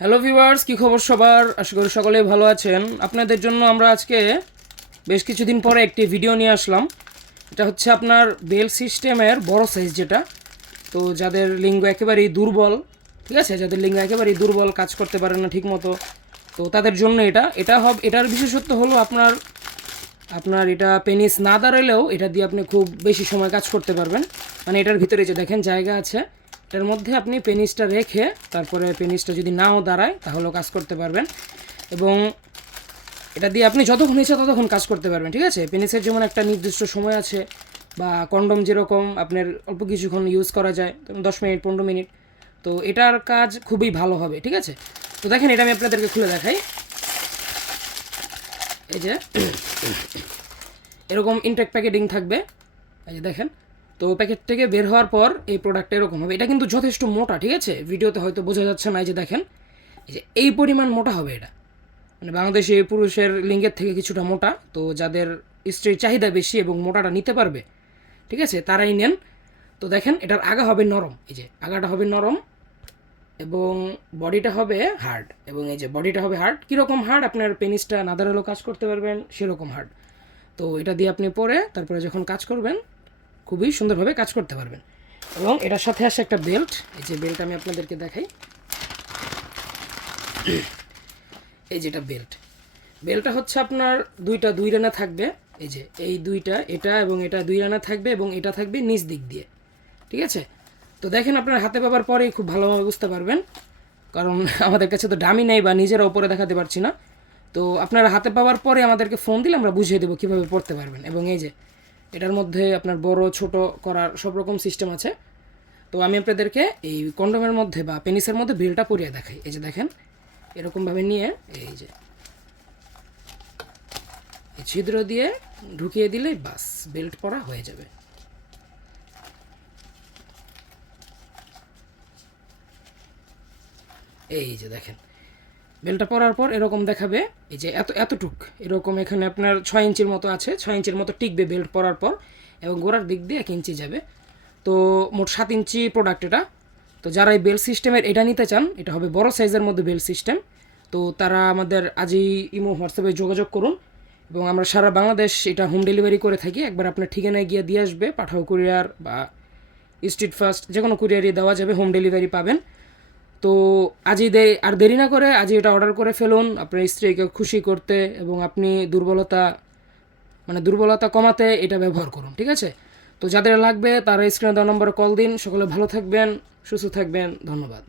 Hello viewers কি খবর সবার? আশা করি সকলেই ভালো আছেন। আপনাদের জন্য আমরা আজকে বেশ কিছুদিন পরে একটি ভিডিও নিয়ে আসলাম। এটা হচ্ছে আপনার বেল সিস্টেমের বড় সাইজ যেটা। তো যাদের লিঙ্গ একেবারেই দুর্বল, ঠিক আছে? যাদের লিঙ্গ একেবারেই দুর্বল, কাজ করতে পারে না ঠিকমতো, তো তাদের জন্য এটা। এটা হব এটার বিশেষত্ব হলো আপনার আপনার এটা পেনিস না দাঁড়ালেও এটা দিয়ে আপনি খুব বেশি সময় কাজ করতে পারবেন। মানে এটার ভিতরে যে দেখেন, জায়গা আছে। এটার মধ্যে আপনি পেনিসটা রেখে তারপরে পেনিসটা যদি নাও দাঁড়ায়, তাহলেও কাজ করতে পারবেন। এবং এটা দিয়ে আপনি যতক্ষণ ইচ্ছা ততক্ষণ কাজ করতে পারবেন, ঠিক আছে? পেনিসের যেমন একটা নির্দিষ্ট সময় আছে, বা কন্ডম যেরকম আপনার অল্প কিছুক্ষণ ইউজ করা যায় দশ মিনিট, পনেরো মিনিট, তো এটার কাজ খুবই ভালো হবে, ঠিক আছে? তো দেখেন, এটা আমি আপনাদেরকে খুলে দেখাই। এই যে, এরকম ইনটেক প্যাকেটিং থাকবে। এই যে দেখেন তো প্যাকেট থেকে বের হওয়ার পর এই প্রোডাক্টটা এরকম হবে। এটা কিন্তু যথেষ্ট মোটা, ঠিক আছে? ভিডিওতে হয়তো বোঝা যাচ্ছে না, এই যে দেখেন। এই যে এই পরিমাণ মোটা হবে এটা। মানে বাংলাদেশে পুরুষের লিঙ্গের থেকে কিছুটা মোটা, তো যাদের স্ত্রীর চাহিদা বেশি এবং মোটাটা নিতে পারবে, ঠিক আছে, তারাই নেন। তো দেখেন, এটার আগা হবে নরম। এই যে আগাটা হবে নরম এবং বডিটা হবে হার্ড এবং এই যে বডিটা হবে হার্ড কীরকম হার্ড আপনার পেনিসটা না দাঁড়ালেও কাজ করতে পারবেন, সেরকম হার্ড তো এটা দিয়ে আপনি পরে, তারপরে যখন কাজ করবেন খুবই সুন্দরভাবে কাজ করতে পারবেন। এবং এটার সাথে আসে একটা বেল্ট এই যে বেল্ট আমি আপনাদেরকে দেখাই। এই যেটা বেল্ট বেল্টটা হচ্ছে আপনার দুইটা দুই রানা থাকবে, এই যে এই দুইটা, এটা এবং এটা দুই রানা থাকবে এবং এটা থাকবে নিচ দিক দিয়ে, ঠিক আছে? তো দেখেন আপনার হাতে পাবার পরেই খুব ভালোভাবে বুঝতে পারবেন, কারণ আমাদের কাছে তো ডামি নেই বা নিজেরা ওপরে দেখাতে পারছি না। তো আপনারা হাতে পাওয়ার পরে আমাদেরকে ফোন দিলে আমরা বুঝিয়ে দেবো কীভাবে পড়তে পারবেন। এবং এই যে এটার মধ্যে আপনার বড়, ছোট করার সব রকম সিস্টেম আছে। তো আমি আপনাদেরকে এই কন্ডোমের মধ্যে বা পেনিসের মধ্যে বেলটা পরিয়ে দেখাই। এই যে দেখেন, এরকমভাবে নিয়ে এই যে ছিদ্র দিয়ে ঢুকিয়ে দিলেই বাস বেল্ট পরা হয়ে যাবে। এই যে দেখেন বেলটা পরার পর এরকম দেখাবে, এই যে এত এতটুক। এরকম এখানে আপনার ছয় ইঞ্চির মতো আছে, ছয় ইঞ্চির মতো টিকবে বেল্ট পরার পর এবং গোড়ার দিক দিয়ে এক ইঞ্চি যাবে। তো মোট সাত ইঞ্চি প্রোডাক্ট এটা। তো যারা এই বেল সিস্টেমের এটা নিতে চান, এটা হবে বড় সাইজের মধ্যে বেল সিস্টেম। তো তারা আমাদের আজই ইমো, হোয়াটসঅ্যাপে যোগাযোগ করুন এবং আমরা সারা বাংলাদেশ এটা হোম ডেলিভারি করে থাকি। একবার আপনার ঠিকানায় গিয়ে দিয়ে আসবে, পাঠাও কুরিয়ার বা স্ট্রিট ফাস্ট যে কোনো কুরিয়ারই দেওয়া যাবে, হোম ডেলিভারি পাবেন। তো আজই দে, আর দেরি না করে আজই এটা অর্ডার করে ফেলুন। আপনার স্ত্রীকে খুশি করতে এবং আপনি দুর্বলতা মানে দুর্বলতা কমাতে এটা ব্যবহার করুন, ঠিক আছে? তো যাদের লাগবে তারা স্ক্রিনে দেওয়া নম্বরে কল দিন। সকলে ভালো থাকবেন, সুস্থ থাকবেন। ধন্যবাদ।